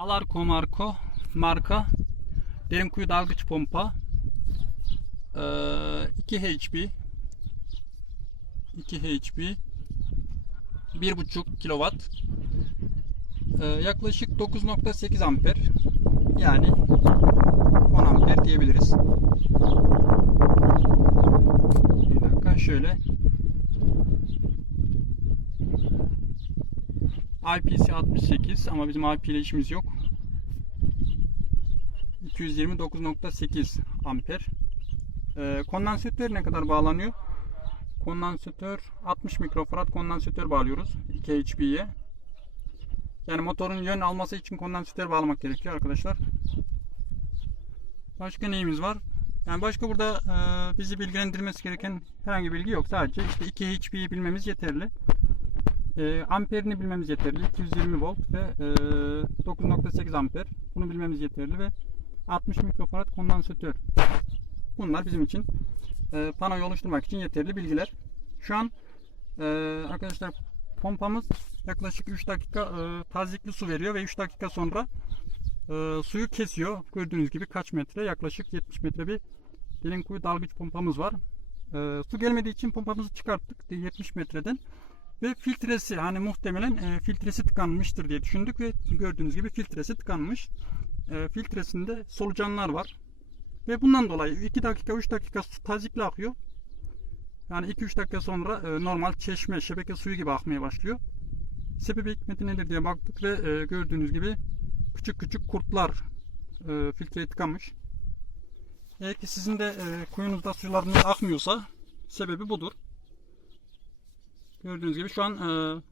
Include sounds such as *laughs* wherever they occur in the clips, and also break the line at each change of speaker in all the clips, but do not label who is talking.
Alarko Marco marka. Derin kuyu dalgıç pompa. Ee, 2 HP 2 HP 1.5 kW Ee, yaklaşık 9.8 amper. Yani 10 amper diyebiliriz. Bir dakika şöyle. IPC 68 ama bizim IP ile işimiz yok. 229.8 amper. Ee, kondansatör ne kadar bağlanıyor? Kondansatör 60 mikrofarad kondansatör bağlıyoruz 2 HP'ye. Yani motorun yön alması için kondansatör bağlamak gerekiyor arkadaşlar. Başka neyimiz var? Yani başka burada e, bizi bilgilendirmesi gereken herhangi bilgi yok. Sadece işte 2 HP'yi bilmemiz yeterli. E, amperini bilmemiz yeterli. 220 volt ve e, 9.8 amper. Bunu bilmemiz yeterli ve 60 mikrofarad kondansatör. Bunlar bizim için e, panoyu oluşturmak için yeterli bilgiler. Şu an e, arkadaşlar pompamız yaklaşık 3 dakika e, tazikli su veriyor ve 3 dakika sonra e, suyu kesiyor. Gördüğünüz gibi kaç metre? Yaklaşık 70 metre bir derin kuyu dalgıç pompamız var. E, su gelmediği için pompamızı çıkarttık 70 metreden ve filtresi hani muhtemelen e, filtresi tıkanmıştır diye düşündük ve gördüğünüz gibi filtresi tıkanmış. E, filtresinde solucanlar var. Ve bundan dolayı 2 dakika 3 dakika su tazikli akıyor. Yani 2-3 dakika sonra e, normal çeşme, şebeke suyu gibi akmaya başlıyor. Sebebi hikmeti nedir diye baktık ve e, gördüğünüz gibi küçük küçük kurtlar e, filtreyi tıkamış. Eğer ki sizin de e, kuyunuzda sularınız akmıyorsa sebebi budur. Gördüğünüz gibi şu an e,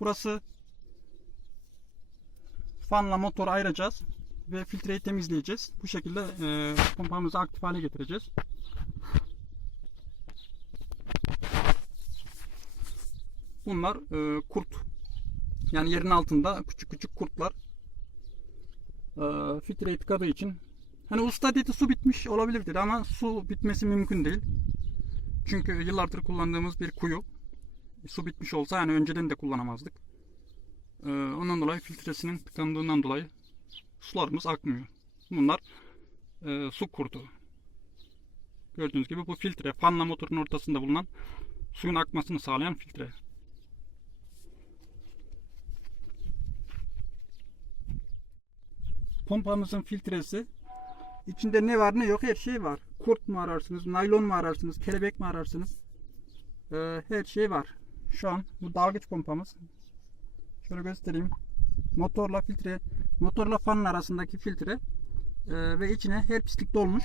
burası fanla motoru ayıracağız ve filtreyi temizleyeceğiz. Bu şekilde e, pompamızı aktif hale getireceğiz. Bunlar e, kurt. Yani yerin altında küçük küçük kurtlar. E, filtreyi tıkadığı için hani usta dedi su bitmiş olabilir dedi ama su bitmesi mümkün değil. Çünkü yıllardır kullandığımız bir kuyu. Su bitmiş olsa yani önceden de kullanamazdık. E, ondan dolayı filtresinin tıkandığından dolayı sularımız akmıyor. Bunlar e, su kurdu. Gördüğünüz gibi bu filtre fanla motorun ortasında bulunan suyun akmasını sağlayan filtre. Pompamızın filtresi içinde ne var ne yok her şey var. Kurt mu ararsınız, naylon mu ararsınız, kelebek mi ararsınız? E, her şey var. Şu an bu dalgıç pompamız. Şöyle göstereyim. Motorla filtre motorla fanın arasındaki filtre e, ve içine her pislik dolmuş.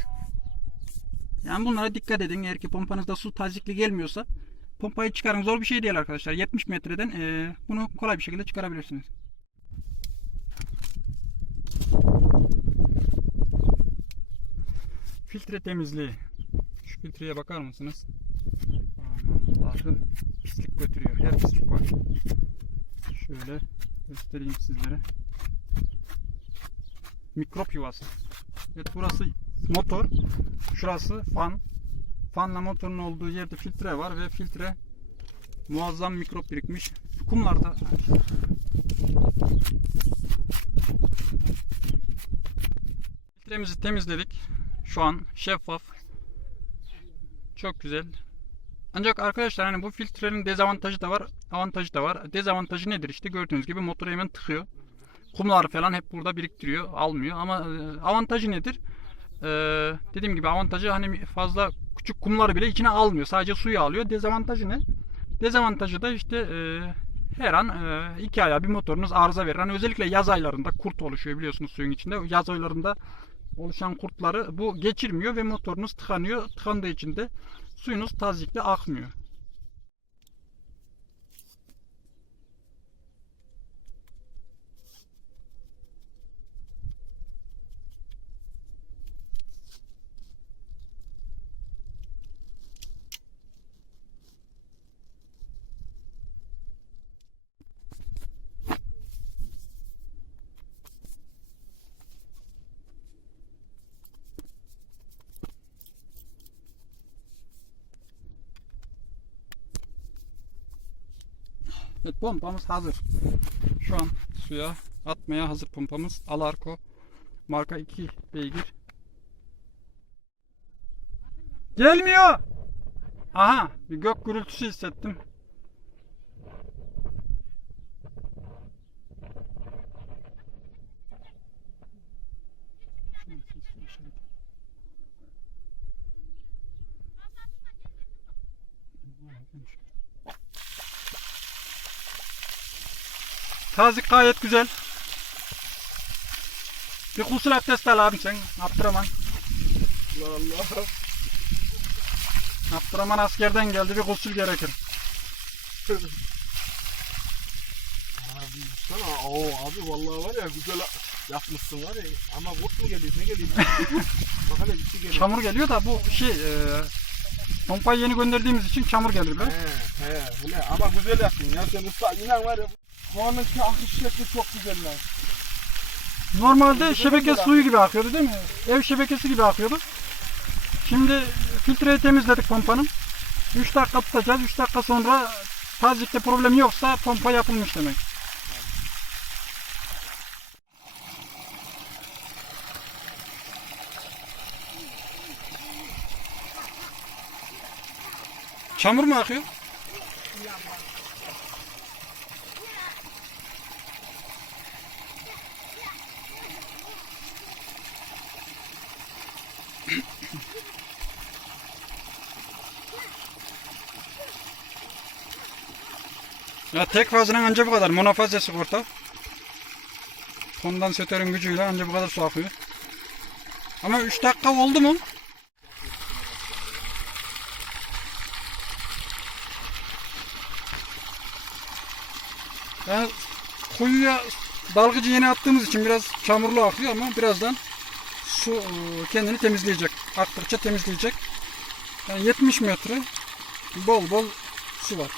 Yani bunlara dikkat edin. Eğer ki pompanızda su tazikli gelmiyorsa pompayı çıkarın. Zor bir şey değil arkadaşlar. 70 metreden e, bunu kolay bir şekilde çıkarabilirsiniz. Filtre temizliği. Şu filtreye bakar mısınız? Aman Allah'ım pislik götürüyor. Her pislik var. Şöyle göstereyim sizlere. Mikrop yuvası. Evet burası motor. Şurası fan. Fanla motorun olduğu yerde filtre var ve filtre muazzam mikrop birikmiş. Kumlarda filtremizi temizledik. Şu an şeffaf. Çok güzel. Ancak arkadaşlar hani bu filtrenin dezavantajı da var, avantajı da var. Dezavantajı nedir? İşte gördüğünüz gibi motoru hemen tıkıyor. Kumlar falan hep burada biriktiriyor, almıyor. Ama e, avantajı nedir? Ee, dediğim gibi avantajı hani fazla küçük kumları bile içine almıyor. Sadece suyu alıyor. Dezavantajı ne? Dezavantajı da işte e, her an e, iki ayağı bir motorunuz arıza verir. Hani özellikle yaz aylarında kurt oluşuyor biliyorsunuz suyun içinde. Yaz aylarında oluşan kurtları bu geçirmiyor ve motorunuz tıkanıyor. Tıkandığı için de suyunuz tazikli akmıyor. Evet pompamız hazır. Şu an suya atmaya hazır pompamız. Alarko marka 2 beygir. Gelmiyor. Aha bir gök gürültüsü hissettim. Tazik gayet güzel. Bir kusur abdest al abi sen. Abdurrahman.
Allah Allah.
Abdurrahman askerden geldi bir gusül gerekir.
Abi sana o abi vallahi var ya güzel yapmışsın var ya ama kurt mu geliyor ne geliyor? *laughs* Bak hele gitti geliyor.
Çamur geliyor da bu şey e, pompayı yeni gönderdiğimiz için çamur gelir be.
He he hele ama güzel yaptın ya sen usta inan var ya. Kovanınki akış şekli çok güzel lan.
Normalde şebeke suyu gibi akıyordu değil mi? Ev şebekesi gibi akıyordu. Şimdi filtreyi temizledik pompanın. 3 dakika tutacağız. 3 dakika sonra tazikte problem yoksa pompa yapılmış demek. Çamur mu akıyor? Ya tek fazının anca bu kadar. Monofaze sigorta. Kondansatörün gücüyle anca bu kadar su akıyor. Ama 3 dakika oldu mu? Yani kuyuya dalgıcı yeni attığımız için biraz çamurlu akıyor ama birazdan su e, kendini temizleyecek. Aktıkça temizleyecek. Yani 70 metre bol bol su var.